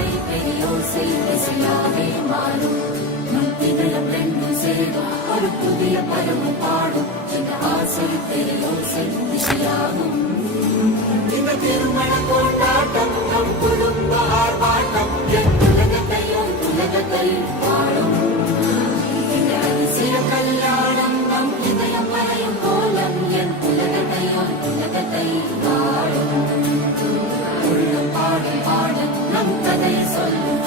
ஆசை பெரியோசை இசையாவே மாறும் நம் இதயம் ரெண்டும் சேரும் ஒரு புதிய பருவம் பாடும் இந்த ஆசை பெரியோசை இசையாகும் இந்த திருமண கொண்டாட்டம் நம் குடும்ப ஆர்ப்பாட்டம் என் உலகத்தை வாழும் இந்த அதிசய கல்யாணம் நம் இதயம் வரையும் கோலம் என் உலகத்தை வாழும் உள்ள பாடல் பாட நம் கதை சொல்லும்